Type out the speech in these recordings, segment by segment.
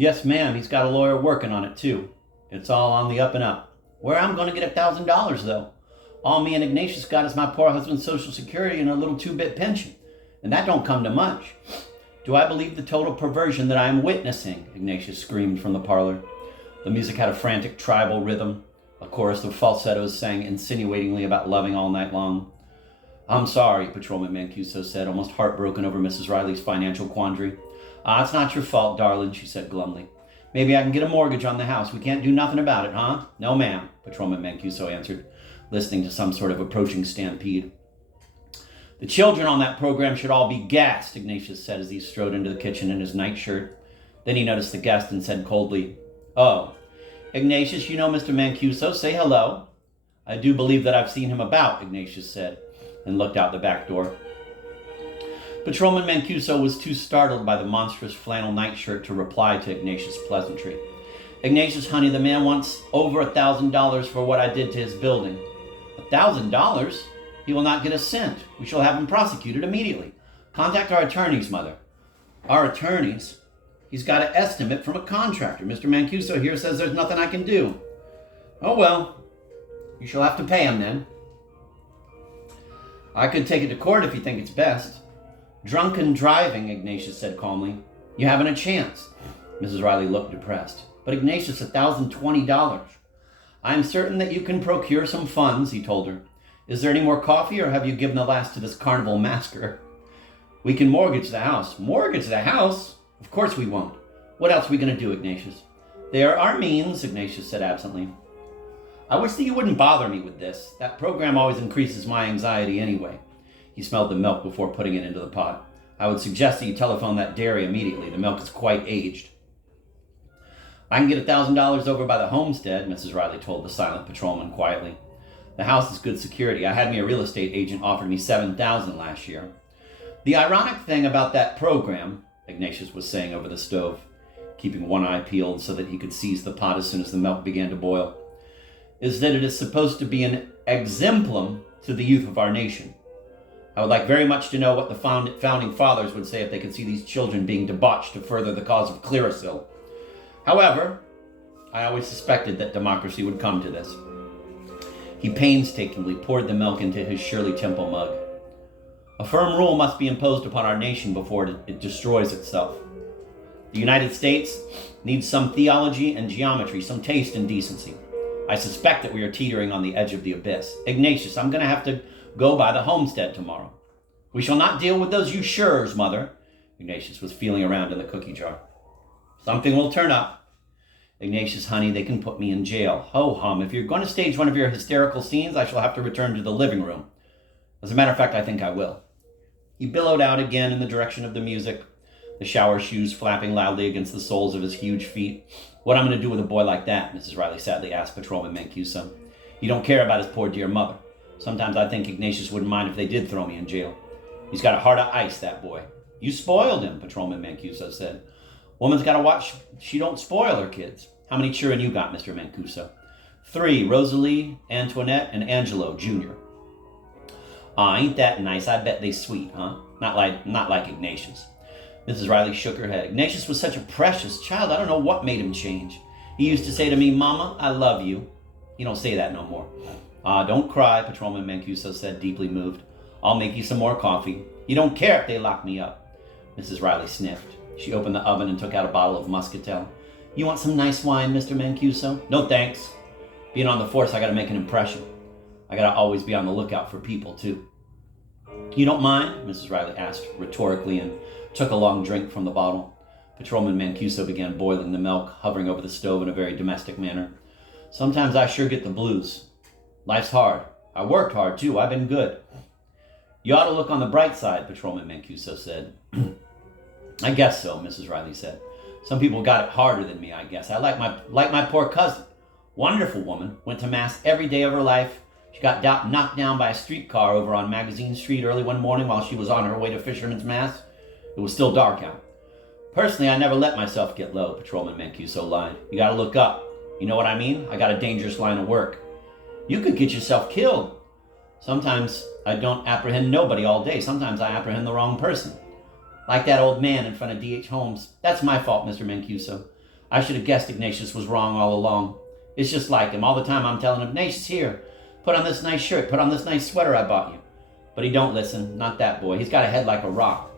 Yes, ma'am, he's got a lawyer working on it, too. It's all on the up and up. Where I'm going to get $1,000, though. All me and Ignatius got is my poor husband's Social Security and a little 2-bit pension. And that don't come to much. Do I believe the total perversion that I am witnessing? Ignatius screamed from the parlor. The music had a frantic tribal rhythm. A chorus of falsettos sang insinuatingly about loving all night long. I'm sorry, Patrolman Mancuso said, almost heartbroken over Mrs. Riley's financial quandary. It's not your fault, darling, she said glumly. Maybe I can get a mortgage on the house. We can't do nothing about it, huh? No, ma'am, Patrolman Mancuso answered, listening to some sort of approaching stampede. The children on that program should all be gassed, Ignatius said as he strode into the kitchen in his nightshirt. Then he noticed the guest and said coldly, Oh, Ignatius, you know Mr. Mancuso. Say hello. I do believe that I've seen him about, Ignatius said, and looked out the back door. Patrolman Mancuso was too startled by the monstrous flannel nightshirt to reply to Ignatius' pleasantry. Ignatius, honey, the man wants over $1,000 for what I did to his building. $1,000? He will not get a cent. We shall have him prosecuted immediately. Contact our attorneys, mother. Our attorneys? He's got an estimate from a contractor. Mr. Mancuso here says there's nothing I can do. Oh, well, you shall have to pay him then. I could take it to court if you think it's best. Drunken driving, Ignatius said calmly. You haven't a chance. Mrs. Riley looked depressed. But Ignatius, $1,020. I am certain that you can procure some funds, he told her. Is there any more coffee, or have you given the last to this carnival masker? We can mortgage the house. Mortgage the house? Of course we won't. What else are we going to do, Ignatius? There are means, Ignatius said absently. I wish that you wouldn't bother me with this. That program always increases my anxiety anyway. He smelled the milk before putting it into the pot. I would suggest that you telephone that dairy immediately. The milk is quite aged. I can get $1,000 over by the homestead, Mrs. Riley told the silent patrolman quietly. The house is good security. I had me a real estate agent offered me $7,000 last year. The ironic thing about that program, Ignatius was saying over the stove, keeping one eye peeled so that he could seize the pot as soon as the milk began to boil, is that it is supposed to be an exemplum to the youth of our nation. I would like very much to know what the founding fathers would say if they could see these children being debauched to further the cause of Clearasil. However, I always suspected that democracy would come to this. He painstakingly poured the milk into his Shirley Temple mug. A firm rule must be imposed upon our nation before it destroys itself. The United States needs some theology and geometry, some taste and decency. I suspect that we are teetering on the edge of the abyss. Ignatius, I'm going to have to go by the homestead tomorrow. We shall not deal with those usurers, mother. Ignatius was feeling around in the cookie jar. Something will turn up. Ignatius, honey, they can put me in jail. Ho-hum, if you're going to stage one of your hysterical scenes, I shall have to return to the living room. As a matter of fact, I think I will. He billowed out again in the direction of the music, the shower shoes flapping loudly against the soles of his huge feet. What I'm going to do with a boy like that, Mrs. Riley sadly asked Patrolman Mancuso. You don't care about his poor dear mother. Sometimes I think Ignatius wouldn't mind if they did throw me in jail. He's got a heart of ice, that boy. You spoiled him, Patrolman Mancuso said. Woman's got to watch she don't spoil her kids. How many children you got, Mr. Mancuso? 3, Rosalie, Antoinette, and Angelo, Jr. Ain't that nice? I bet they sweet, huh? Not like Ignatius. Mrs. Riley shook her head. Ignatius was such a precious child. I don't know what made him change. He used to say to me, Mama, I love you. He don't say that no more. Don't cry, Patrolman Mancuso said, deeply moved. I'll make you some more coffee. You don't care if they lock me up. Mrs. Riley sniffed. She opened the oven and took out a bottle of muscatel. You want some nice wine, Mr. Mancuso? No, thanks. Being on the force, I gotta make an impression. I gotta always be on the lookout for people, too. You don't mind? Mrs. Riley asked rhetorically and took a long drink from the bottle. Patrolman Mancuso began boiling the milk, hovering over the stove in a very domestic manner. Sometimes I sure get the blues. Life's hard. I worked hard, too. I've been good. You ought to look on the bright side, Patrolman Mancuso said. I guess so, Mrs. Riley said. Some people got it harder than me, I guess. I like my poor cousin. Wonderful woman. Went to Mass every day of her life. She got knocked down by a streetcar over on Magazine Street early one morning while she was on her way to Fisherman's Mass. It was still dark out. Personally, I never let myself get low, Patrolman Mancuso lied. You gotta look up. You know what I mean? I got a dangerous line of work. You could get yourself killed. Sometimes I don't apprehend nobody all day. Sometimes I apprehend the wrong person. Like that old man in front of D.H. Holmes. That's my fault, Mr. Mancuso. I should have guessed Ignatius was wrong all along. It's just like him. All the time I'm telling him, Ignatius, here, put on this nice shirt, put on this nice sweater I bought you. But he don't listen, not that boy. He's got a head like a rock.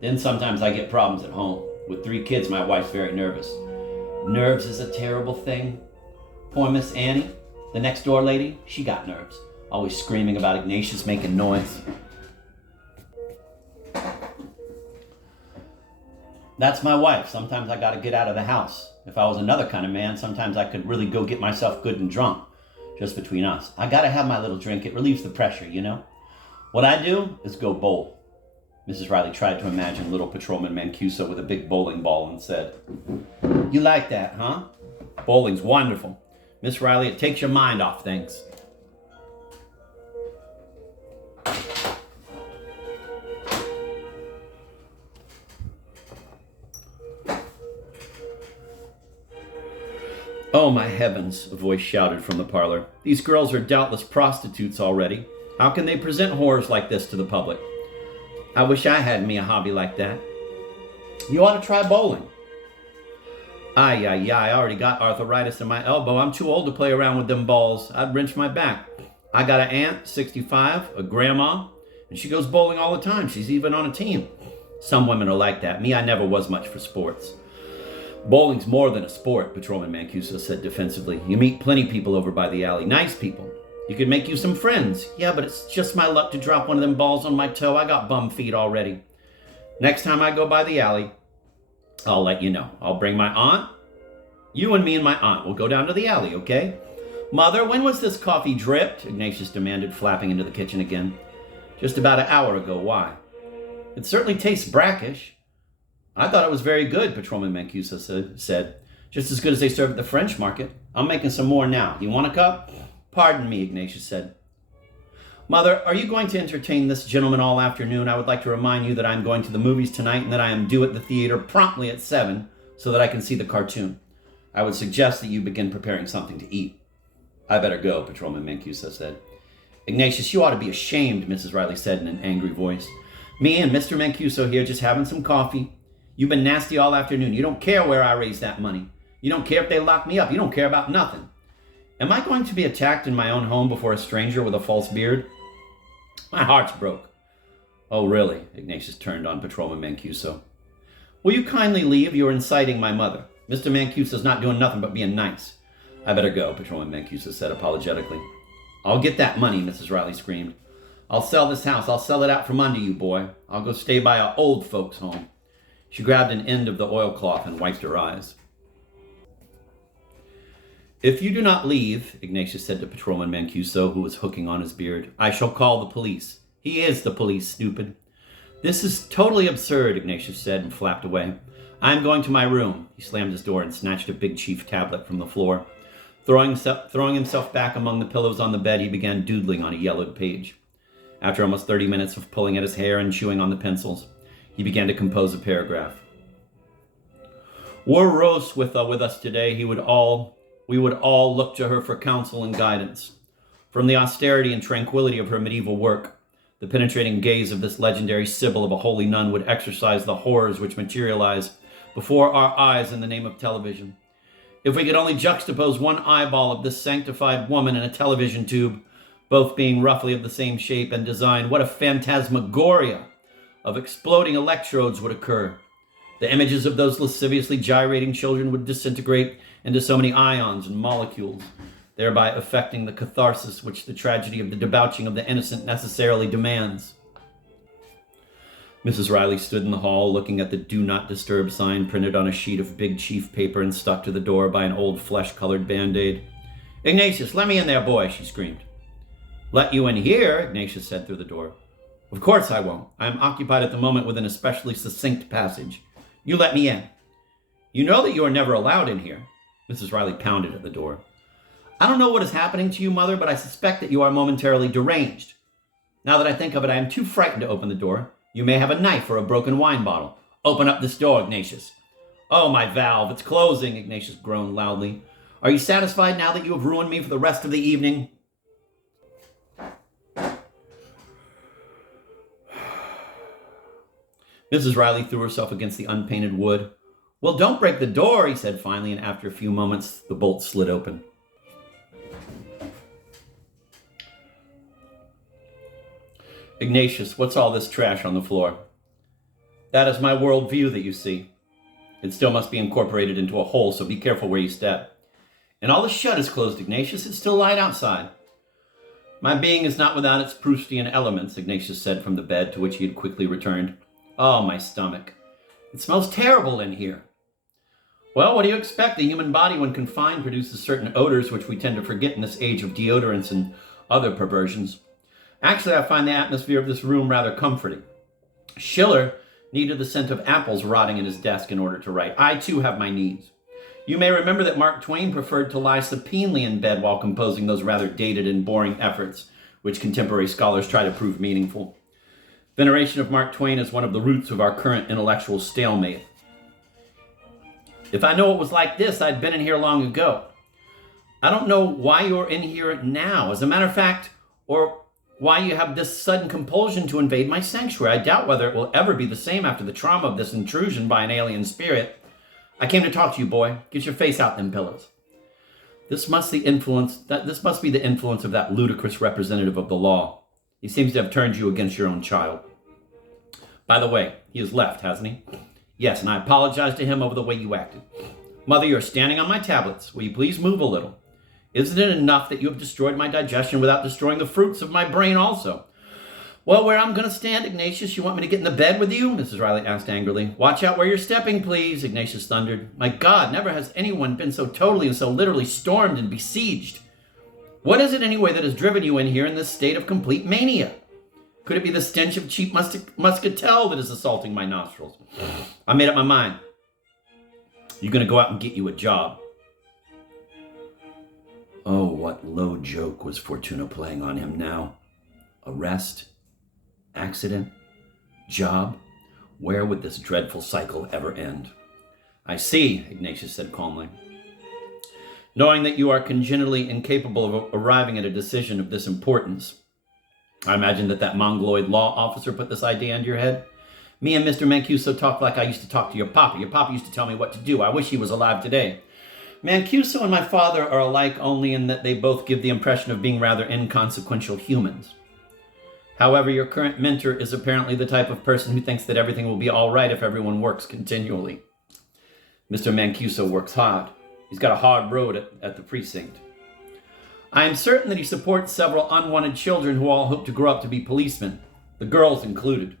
Then sometimes I get problems at home. With 3 kids, my wife's very nervous. Nerves is a terrible thing. Poor Miss Annie, the next door lady, she got nerves. Always screaming about Ignatius making noise. That's my wife. Sometimes I gotta get out of the house. If I was another kind of man, sometimes I could really go get myself good and drunk. Just between us. I gotta have my little drink. It relieves the pressure, you know? What I do is go bowl. Mrs. Riley tried to imagine little Patrolman Mancuso with a big bowling ball and said, "You like that, huh? Bowling's wonderful. Miss Riley, it takes your mind off things." "Oh, my heavens," a voice shouted from the parlor. "These girls are doubtless prostitutes already. How can they present whores like this to the public? I wish I had me a hobby like that. You ought to try bowling." "Ay, I already got arthritis in my elbow. I'm too old to play around with them balls. I'd wrench my back. I got an aunt, 65, a grandma, and she goes bowling all the time. She's even on a team. Some women are like that. Me, I never was much for sports." "Bowling's more than a sport," Patrolman Mancuso said defensively. "You meet plenty people over by the alley. Nice people. You could make you some friends." "Yeah, but it's just my luck to drop one of them balls on my toe. I got bum feet already. Next time I go by the alley, I'll let you know. I'll bring my aunt. You and me and my aunt will go down to the alley, okay?" "Mother, when was this coffee dripped?" Ignatius demanded, flapping into the kitchen again. "Just about an hour ago. Why?" "It certainly tastes brackish." "I thought it was very good," Patrolman Mancuso said. "Just as good as they serve at the French market. I'm making some more now. You want a cup?" "Pardon me," Ignatius said. "Mother, are you going to entertain this gentleman all afternoon? I would like to remind you that I'm going to the movies tonight and that I am due at the theater promptly at 7 so that I can see the cartoon. I would suggest that you begin preparing something to eat." "I better go," Patrolman Mancuso said. "Ignatius, you ought to be ashamed," Mrs. Riley said in an angry voice. "Me and Mr. Mancuso here just having some coffee. You've been nasty all afternoon. You don't care where I raise that money. You don't care if they lock me up. You don't care about nothing. Am I going to be attacked in my own home before a stranger with a false beard? My heart's broke." "Oh, really?" Ignatius turned on Patrolman Mancuso. "Will you kindly leave? You're inciting my mother. Mr. Mancuso's not doing nothing but being nice." "I better go," Patrolman Mancuso said apologetically. "I'll get that money," Mrs. Riley screamed. "I'll sell this house. I'll sell it out from under you, boy. I'll go stay by a old folks' home." She grabbed an end of the oilcloth and wiped her eyes. "If you do not leave," Ignatius said to Patrolman Mancuso, who was hooking on his beard, "I shall call the police." "He is the police, stupid." "This is totally absurd," Ignatius said and flapped away. "I'm going to my room." He slammed his door and snatched a Big Chief tablet from the floor. Throwing himself back among the pillows on the bed, he began doodling on a yellowed page. After almost 30 minutes of pulling at his hair and chewing on the pencils, he began to compose a paragraph. "Were Rose with us today, we would all look to her for counsel and guidance. From the austerity and tranquility of her medieval work, the penetrating gaze of this legendary sibyl of a holy nun would exorcise the horrors which materialize before our eyes in the name of television. If we could only juxtapose one eyeball of this sanctified woman in a television tube, both being roughly of the same shape and design, what a phantasmagoria of exploding electrodes would occur. The images of those lasciviously gyrating children would disintegrate into so many ions and molecules, thereby affecting the catharsis which the tragedy of the debauching of the innocent necessarily demands." Mrs. Riley stood in the hall looking at the "Do Not Disturb" sign printed on a sheet of Big Chief paper and stuck to the door by an old flesh-colored Band-Aid. "Ignatius, let me in there, boy," she screamed. "Let you in here?" Ignatius said through the door. "Of course I won't. I am occupied at the moment with an especially succinct passage. You let me in." "You know that you are never allowed in here." Mrs. Riley pounded at the door. "I don't know what is happening to you, Mother, but I suspect that you are momentarily deranged. Now that I think of it, I am too frightened to open the door. You may have a knife or a broken wine bottle. Open up this door, Ignatius." "Oh, my valve, it's closing," Ignatius groaned loudly. "Are you satisfied now that you have ruined me for the rest of the evening?" Mrs. Riley threw herself against the unpainted wood, Well, don't break the door, he said finally, and after a few moments, the bolt slid open. Ignatius, what's all this trash on the floor? That is my worldview that you see. It still must be incorporated into a whole, so be careful where you step. And all the shut is closed, Ignatius. It's still light outside. My being is not without its Proustian elements, Ignatius said from the bed, to which he had quickly returned. Oh, my stomach. It smells terrible in here. Well, what do you expect? The human body, when confined, produces certain odors which we tend to forget in this age of deodorants and other perversions. Actually, I find the atmosphere of this room rather comforting. Schiller needed the scent of apples rotting in his desk in order to write. I, too, have my needs. You may remember that Mark Twain preferred to lie supinely in bed while composing those rather dated and boring efforts, which contemporary scholars try to prove meaningful. Veneration of Mark Twain is one of the roots of our current intellectual stalemate. If I know it was like this, I'd been in here long ago. I don't know why you're in here now, as a matter of fact, or why you have this sudden compulsion to invade my sanctuary. I doubt whether it will ever be the same after the trauma of this intrusion by an alien spirit. I came to talk to you, boy. Get your face out them pillows. This must be the influence of that ludicrous representative of the law. He seems to have turned you against your own child. By the way, he has left, hasn't he? Yes, and I apologize to him over the way you acted. Mother, you're standing on my tablets. Will you please move a little? Isn't it enough that you have destroyed my digestion without destroying the fruits of my brain also? Well, where I'm going to stand, Ignatius, you want me to get in the bed with you? Mrs. Riley asked angrily. Watch out where you're stepping, please, Ignatius thundered. My God, never has anyone been so totally and so literally stormed and besieged. What is it anyway that has driven you in here in this state of complete mania? Could it be the stench of cheap muscatel that is assaulting my nostrils? I made up my mind. You're going to go out and get you a job. Oh, what low joke was Fortuna playing on him now? Arrest? Accident? Job? Where would this dreadful cycle ever end? I see, Ignatius said calmly. Knowing that you are congenitally incapable of arriving at a decision of this importance, I imagine that mongoloid law officer put this idea into your head. Me and Mr. Mancuso talked like I used to talk to your papa. Your papa used to tell me what to do. I wish he was alive today. Mancuso and my father are alike only in that they both give the impression of being rather inconsequential humans. However, your current mentor is apparently the type of person who thinks that everything will be all right if everyone works continually. Mr. Mancuso works hard. He's got a hard road at the precinct. I am certain that he supports several unwanted children who all hope to grow up to be policemen, the girls included.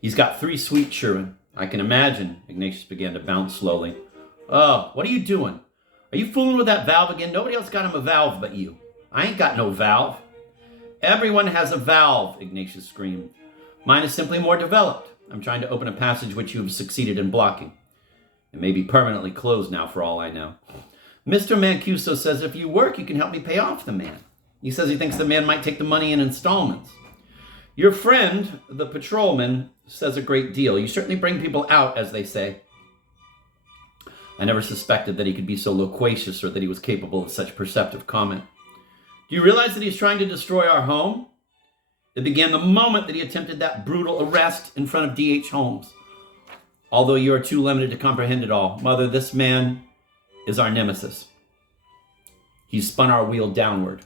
He's got 3 sweet children. I can imagine. Ignatius began to bounce slowly. Oh, what are you doing? Are you fooling with that valve again? Nobody else got him a valve but you. I ain't got no valve. Everyone has a valve, Ignatius screamed. Mine is simply more developed. I'm trying to open a passage which you have succeeded in blocking. It may be permanently closed now for all I know. Mr. Mancuso says if you work, you can help me pay off the man. He says he thinks the man might take the money in installments. Your friend, the patrolman, says a great deal. You certainly bring people out, as they say. I never suspected that he could be so loquacious or that he was capable of such perceptive comment. Do you realize that he's trying to destroy our home? It began the moment that he attempted that brutal arrest in front of D.H. Holmes. Although you are too limited to comprehend it all, Mother, this man is our nemesis. He's spun our wheel downward.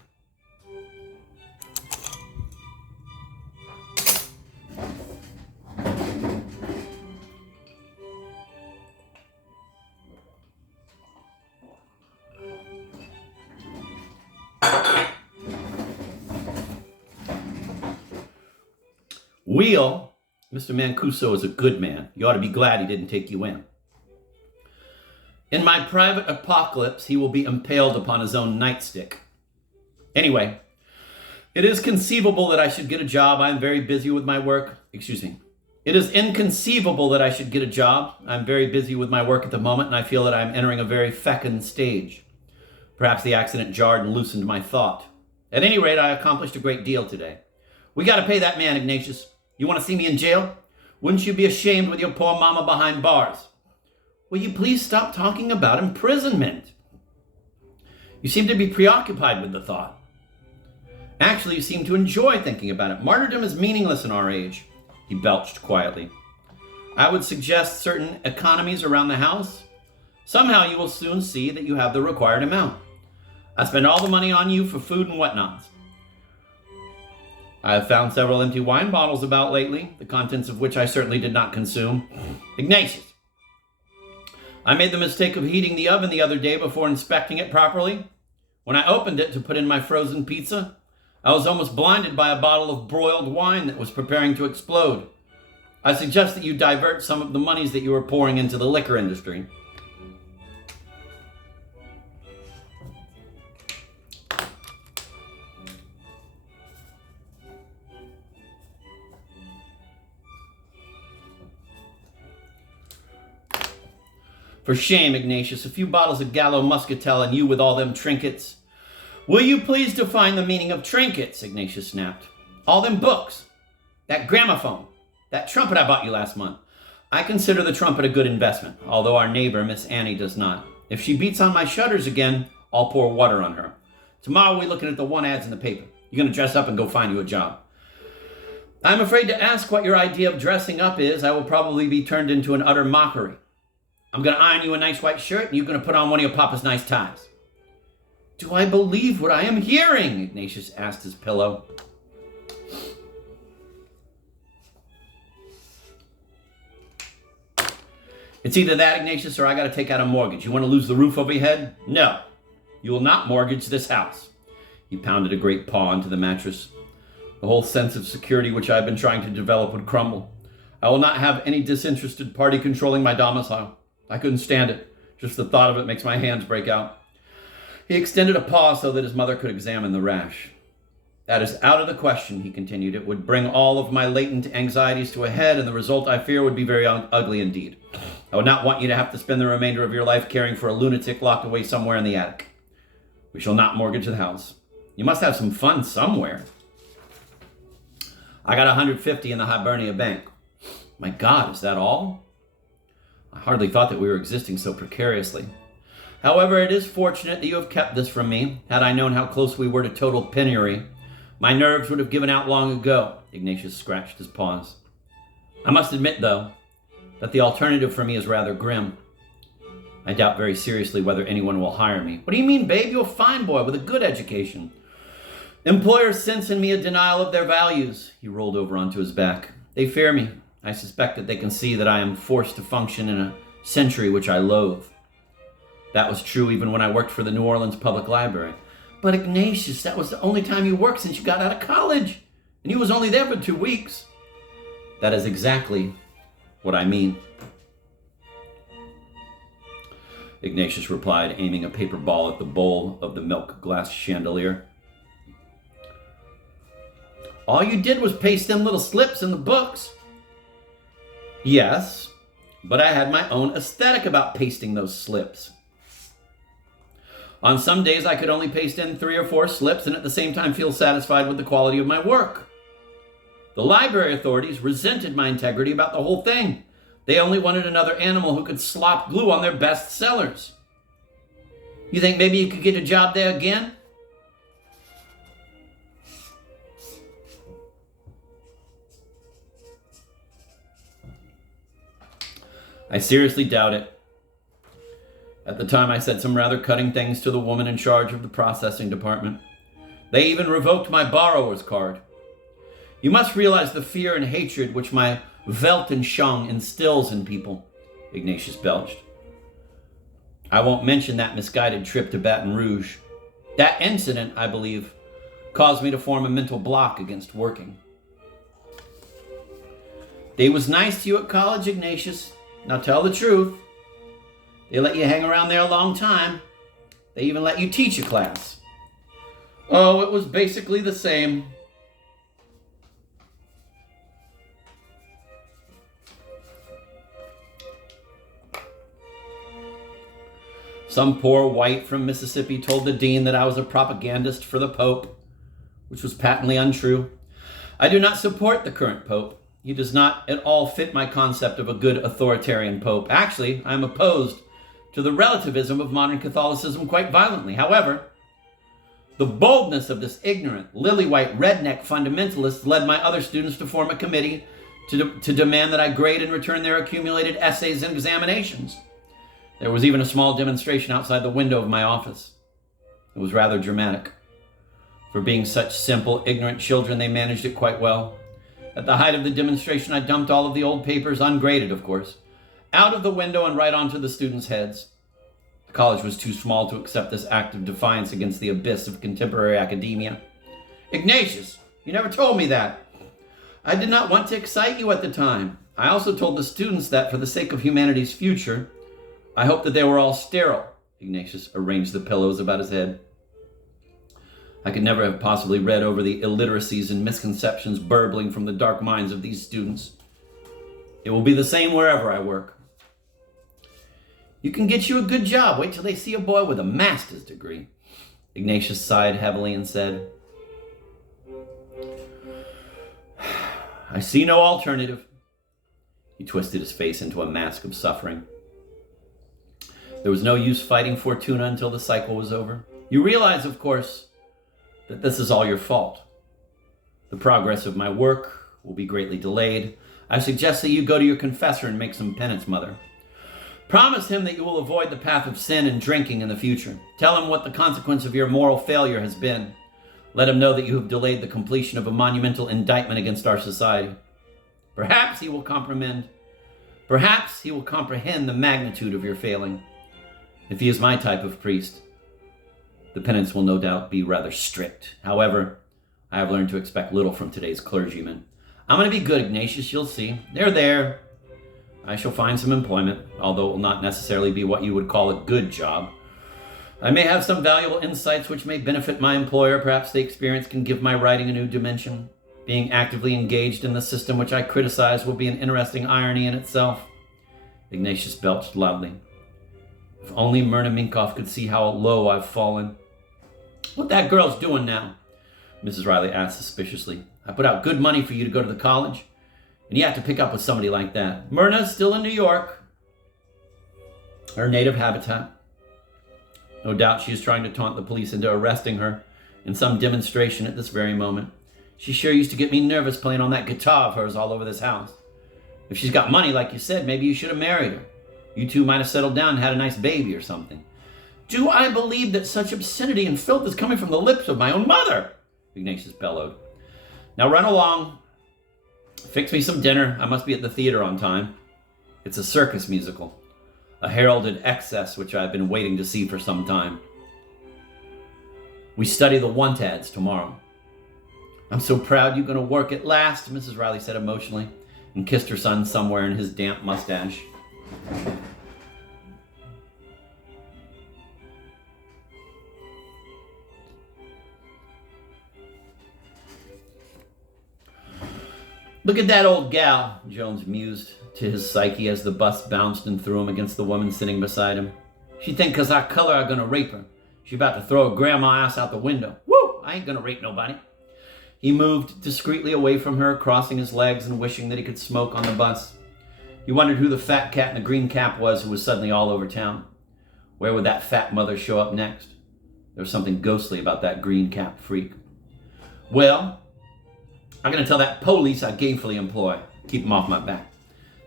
Wheel? Mr. Mancuso is a good man. You ought to be glad he didn't take you in. In my private apocalypse, he will be impaled upon his own nightstick. Anyway, it is conceivable that I should get a job. I am very busy with my work. It is inconceivable that I should get a job. I'm very busy with my work at the moment, and I feel that I'm entering a very fecund stage. Perhaps the accident jarred and loosened my thought. At any rate, I accomplished a great deal today. We got to pay that man, Ignatius. You want to see me in jail? Wouldn't you be ashamed with your poor mama behind bars? Will you please stop talking about imprisonment? You seem to be preoccupied with the thought. Actually, you seem to enjoy thinking about it. Martyrdom is meaningless in our age. He belched quietly. I would suggest certain economies around the house. Somehow you will soon see that you have the required amount. I spend all the money on you for food and whatnots. I have found several empty wine bottles about lately, the contents of which I certainly did not consume. Ignatius, I made the mistake of heating the oven the other day before inspecting it properly. When I opened it to put in my frozen pizza, I was almost blinded by a bottle of broiled wine that was preparing to explode. I suggest that you divert some of the monies that you are pouring into the liquor industry. For shame, Ignatius, a few bottles of Gallo Muscatel and you with all them trinkets. Will you please define the meaning of trinkets? Ignatius snapped. All them books, that gramophone, that trumpet I bought you last month. I consider the trumpet a good investment, although our neighbor, Miss Annie, does not. If she beats on my shutters again, I'll pour water on her. Tomorrow we're looking at the one ads in the paper. You're going to dress up and go find you a job. I'm afraid to ask what your idea of dressing up is. I will probably be turned into an utter mockery. I'm going to iron you a nice white shirt, and you're going to put on one of your papa's nice ties. Do I believe what I am hearing? Ignatius asked his pillow. It's either that, Ignatius, or I got to take out a mortgage. You want to lose the roof over your head? No, you will not mortgage this house. He pounded a great paw into the mattress. The whole sense of security which I have been trying to develop would crumble. I will not have any disinterested party controlling my domicile. I couldn't stand it. Just the thought of it makes my hands break out. He extended a paw so that his mother could examine the rash. That is out of the question, he continued. It would bring all of my latent anxieties to a head, and the result, I fear, would be very ugly indeed. I would not want you to have to spend the remainder of your life caring for a lunatic locked away somewhere in the attic. We shall not mortgage the house. You must have some fun somewhere. I got $150 in the Hibernia Bank. My God, is that all? I hardly thought that we were existing so precariously. However, it is fortunate that you have kept this from me. Had I known how close we were to total penury, my nerves would have given out long ago. Ignatius scratched his paws. I must admit, though, that the alternative for me is rather grim. I doubt very seriously whether anyone will hire me. What do you mean, babe? You're a fine boy with a good education. Employers sense in me a denial of their values. He rolled over onto his back. They fear me. I suspect that they can see that I am forced to function in a century which I loathe. That was true even when I worked for the New Orleans Public Library. But Ignatius, that was the only time you worked since you got out of college. And you was only there for 2 weeks. That is exactly what I mean. Ignatius replied, aiming a paper ball at the bowl of the milk glass chandelier. All you did was paste them little slips in the books. Yes, but I had my own aesthetic about pasting those slips. On some days, I could only paste in 3 or 4 slips and at the same time feel satisfied with the quality of my work. The library authorities resented my integrity about the whole thing. They only wanted another animal who could slop glue on their best sellers. You think maybe you could get a job there again? I seriously doubt it. At the time, I said some rather cutting things to the woman in charge of the processing department. They even revoked my borrower's card. You must realize the fear and hatred which my Weltanschauung instills in people, Ignatius belched. I won't mention that misguided trip to Baton Rouge. That incident, I believe, caused me to form a mental block against working. They was nice to you at college, Ignatius. Now tell the truth. They let you hang around there a long time. They even let you teach a class. Oh, it was basically the same. Some poor white from Mississippi told the dean that I was a propagandist for the Pope, which was patently untrue. I do not support the current Pope. He does not at all fit my concept of a good authoritarian Pope. Actually, I am opposed to the relativism of modern Catholicism quite violently. However, the boldness of this ignorant, lily-white, redneck fundamentalist led my other students to form a committee to demand that I grade and return their accumulated essays and examinations. There was even a small demonstration outside the window of my office. It was rather dramatic. For being such simple, ignorant children, they managed it quite well. At the height of the demonstration, I dumped all of the old papers, ungraded of course, out of the window and right onto the students' heads. The college was too small to accept this act of defiance against the abyss of contemporary academia. Ignatius, you never told me that. I did not want to excite you at the time. I also told the students that for the sake of humanity's future, I hoped that they were all sterile. Ignatius arranged the pillows about his head. I could never have possibly read over the illiteracies and misconceptions burbling from the dark minds of these students. It will be the same wherever I work. You can get you a good job. Wait till they see a boy with a master's degree. Ignatius sighed heavily and said, I see no alternative. He twisted his face into a mask of suffering. There was no use fighting Fortuna until the cycle was over. You realize, of course, that this is all your fault. The progress of my work will be greatly delayed. I suggest that you go to your confessor and make some penance, Mother. Promise him that you will avoid the path of sin and drinking in the future. Tell him what the consequence of your moral failure has been. Let him know that you have delayed the completion of a monumental indictment against our society. Perhaps he will comprehend the magnitude of your failing. If he is my type of priest, the penance will no doubt be rather strict. However, I have learned to expect little from today's clergymen. I'm going to be good, Ignatius, you'll see. They're there. I shall find some employment, although it will not necessarily be what you would call a good job. I may have some valuable insights which may benefit my employer. Perhaps the experience can give my writing a new dimension. Being actively engaged in the system which I criticize will be an interesting irony in itself. Ignatius belched loudly. If only Myrna Minkoff could see how low I've fallen. What that girl's doing now? Mrs. Riley asked suspiciously. I put out good money for you to go to the college, and you have to pick up with somebody like that. Myrna's still in New York, her native habitat. No doubt she is trying to taunt the police into arresting her in some demonstration at this very moment. She sure used to get me nervous playing on that guitar of hers all over this house. If she's got money, like you said, maybe you should have married her. You two might have settled down and had a nice baby or something. Do I believe that such obscenity and filth is coming from the lips of my own mother? Ignatius bellowed. Now run along. Fix me some dinner. I must be at the theater on time. It's a circus musical. A heralded excess which I've been waiting to see for some time. We study the want ads tomorrow. I'm so proud you're going to work at last, Mrs. Riley said emotionally, and kissed her son somewhere in his damp mustache. Look at that old gal, Jones mused to his psyche as the bus bounced and threw him against the woman sitting beside him. She think 'cause I color I'm gonna rape her. She about to throw her grandma ass out the window. Woo! I ain't gonna rape nobody. He moved discreetly away from her, crossing his legs and wishing that he could smoke on the bus. He wondered who the fat cat in the green cap was who was suddenly all over town. Where would that fat mother show up next? There was something ghostly about that green cap freak. Well, I'm going to tell that police I gainfully employ. Keep him off my back.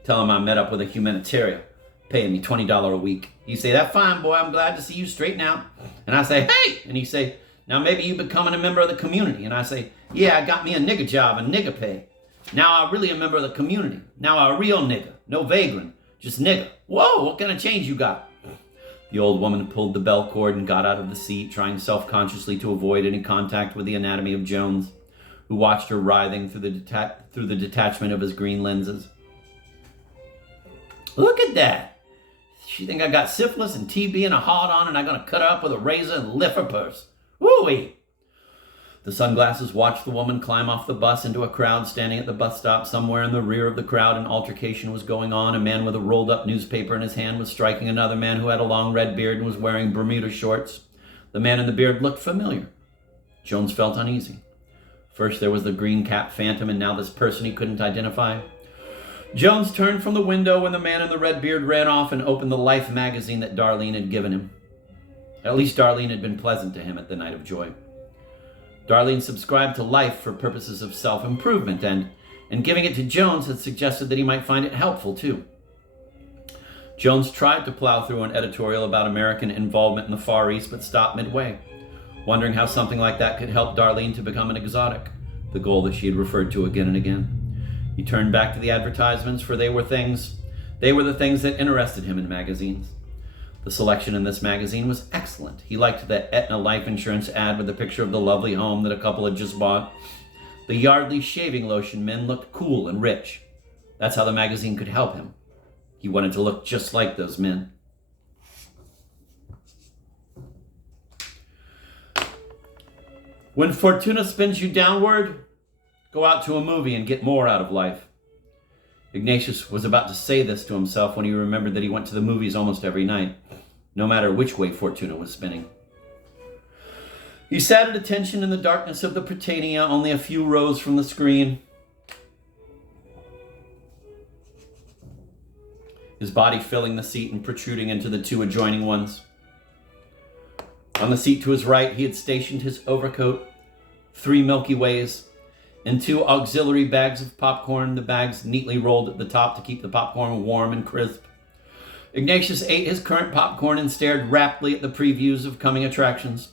Tell him I met up with a humanitarian, paying me $20 a week. You say, that fine, boy, I'm glad to see you straighten out. And I say, hey! And he say, now maybe you becoming a member of the community. And I say, yeah, I got me a nigger job and nigger pay. Now I really a member of the community. Now I a real nigger. No vagrant. Just nigger. Whoa, what kind of change you got? The old woman pulled the bell cord and got out of the seat, trying self-consciously to avoid any contact with the anatomy of Jones, who watched her writhing through the detachment of his green lenses. Look at that. She think I got syphilis and TB and a hard-on and I'm going to cut her up with a razor and lift her purse. Woo-wee. The sunglasses watched the woman climb off the bus into a crowd standing at the bus stop. Somewhere in the rear of the crowd, an altercation was going on. A man with a rolled-up newspaper in his hand was striking another man who had a long red beard and was wearing Bermuda shorts. The man in the beard looked familiar. Jones felt uneasy. First there was the green cap phantom, and now this person he couldn't identify. Jones turned from the window when the man in the red beard ran off and opened the Life magazine that Darlene had given him. At least Darlene had been pleasant to him at the night of joy. Darlene subscribed to Life for purposes of self-improvement, and and giving it to Jones had suggested that he might find it helpful, too. Jones tried to plow through an editorial about American involvement in the Far East, but stopped midway, wondering how something like that could help Darlene to become an exotic, the goal that she had referred to again and again. He turned back to the advertisements, for they were the things that interested him in magazines. The selection in this magazine was excellent. He liked the Aetna life insurance ad with a picture of the lovely home that a couple had just bought. The Yardley shaving lotion men looked cool and rich. That's how the magazine could help him. He wanted to look just like those men. When Fortuna spins you downward, go out to a movie and get more out of life. Ignatius was about to say this to himself when he remembered that he went to the movies almost every night, no matter which way Fortuna was spinning. He sat at attention in the darkness of the Prytania, only a few rows from the screen. His body filling the seat and protruding into the two adjoining ones. On the seat to his right, he had stationed his overcoat, 3 Milky Ways, and 2 auxiliary bags of popcorn, the bags neatly rolled at the top to keep the popcorn warm and crisp. Ignatius ate his current popcorn and stared raptly at the previews of coming attractions.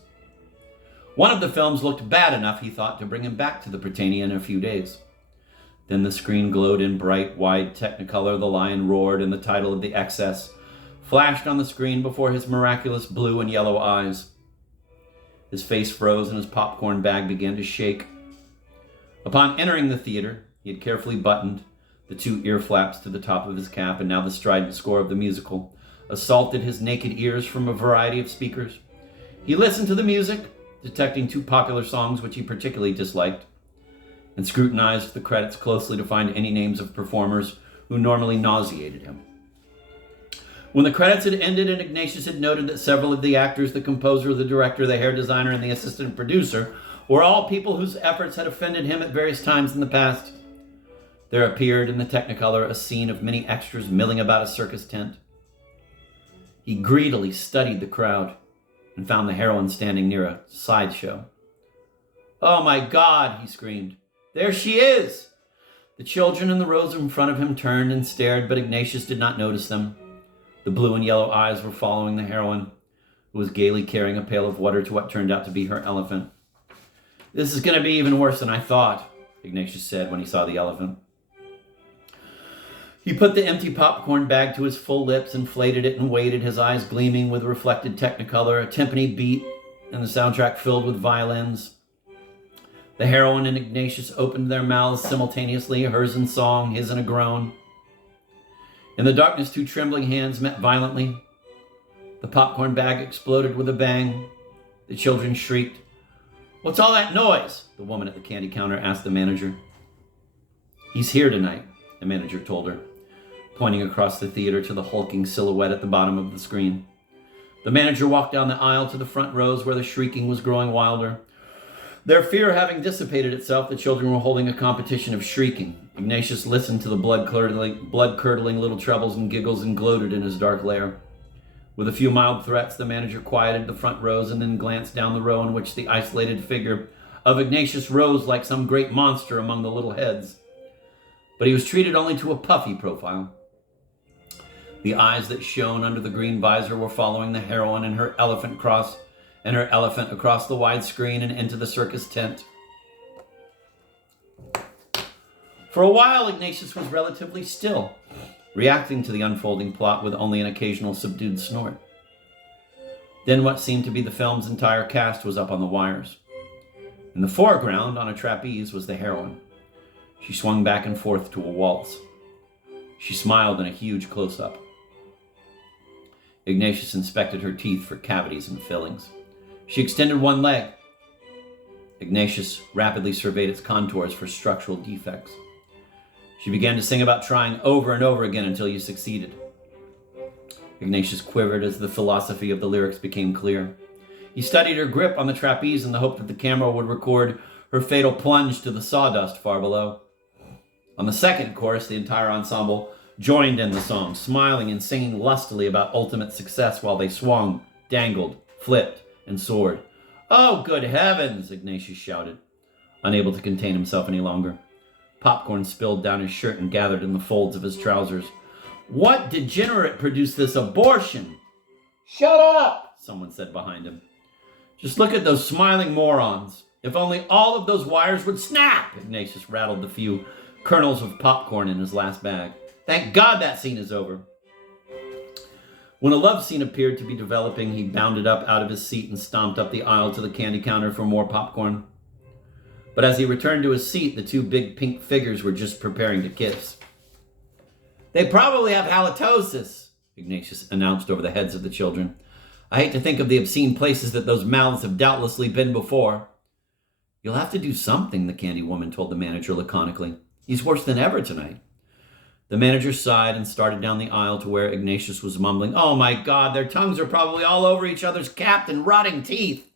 One of the films looked bad enough, he thought, to bring him back to the Prytania in a few days. Then the screen glowed in bright, wide Technicolor, The Lion Roared, and the title of The Excess flashed on the screen before his miraculous blue and yellow eyes. His face froze and his popcorn bag began to shake. Upon entering the theater, he had carefully buttoned the 2 ear flaps to the top of his cap, and now the strident score of the musical assaulted his naked ears from a variety of speakers. He listened to the music, detecting 2 popular songs which he particularly disliked, and scrutinized the credits closely to find any names of performers who normally nauseated him. When the credits had ended and Ignatius had noted that several of the actors, the composer, the director, the hair designer, and the assistant producer were all people whose efforts had offended him at various times in the past, there appeared in the Technicolor a scene of many extras milling about a circus tent. He greedily studied the crowd and found the heroine standing near a sideshow. "Oh my God," he screamed. "There she is!" The children in the rows in front of him turned and stared, but Ignatius did not notice them. The blue and yellow eyes were following the heroine, who was gaily carrying a pail of water to what turned out to be her elephant. "This is going to be even worse than I thought," Ignatius said when he saw the elephant. He put the empty popcorn bag to his full lips, inflated it, and waited, his eyes gleaming with reflected Technicolor, a timpani beat, and the soundtrack filled with violins. The heroine and Ignatius opened their mouths simultaneously, hers in song, his in a groan. In the darkness, 2 trembling hands met violently. The popcorn bag exploded with a bang. The children shrieked. "What's all that noise?" the woman at the candy counter asked the manager. "He's here tonight," the manager told her, pointing across the theater to the hulking silhouette at the bottom of the screen. The manager walked down the aisle to the front rows where the shrieking was growing wilder. Their fear having dissipated itself, the children were holding a competition of shrieking. Ignatius listened to the blood-curdling little trebles and giggles and gloated in his dark lair. With a few mild threats, the manager quieted the front rows and then glanced down the row in which the isolated figure of Ignatius rose like some great monster among the little heads. But he was treated only to a puffy profile. The eyes that shone under the green visor were following the heroine and her elephant across the wide screen and into the circus tent. For a while, Ignatius was relatively still, reacting to the unfolding plot with only an occasional subdued snort. Then what seemed to be the film's entire cast was up on the wires. In the foreground, on a trapeze, was the heroine. She swung back and forth to a waltz. She smiled in a huge close-up. Ignatius inspected her teeth for cavities and fillings. She extended one leg. Ignatius rapidly surveyed its contours for structural defects. She began to sing about trying over and over again until you succeeded. Ignatius quivered as the philosophy of the lyrics became clear. He studied her grip on the trapeze in the hope that the camera would record her fatal plunge to the sawdust far below. On the second chorus, the entire ensemble joined in the song, smiling and singing lustily about ultimate success while they swung, dangled, flipped, and soared. "Oh, good heavens!" Ignatius shouted, unable to contain himself any longer. Popcorn spilled down his shirt and gathered in the folds of his trousers. What degenerate produced this abortion? Shut up! Someone said behind him. Just look at those smiling morons. If only all of those wires would snap! Ignatius rattled the few kernels of popcorn in his last bag. Thank God that scene is over. When a love scene appeared to be developing, he bounded up out of his seat and stomped up the aisle to the candy counter for more popcorn. But as he returned to his seat, the two big pink figures were just preparing to kiss. They probably have halitosis, Ignatius announced over the heads of the children. I hate to think of the obscene places that those mouths have doubtlessly been before. You'll have to do something, the candy woman told the manager laconically. He's worse than ever tonight. The manager sighed and started down the aisle to where Ignatius was mumbling, Oh my God, their tongues are probably all over each other's capped and rotting teeth.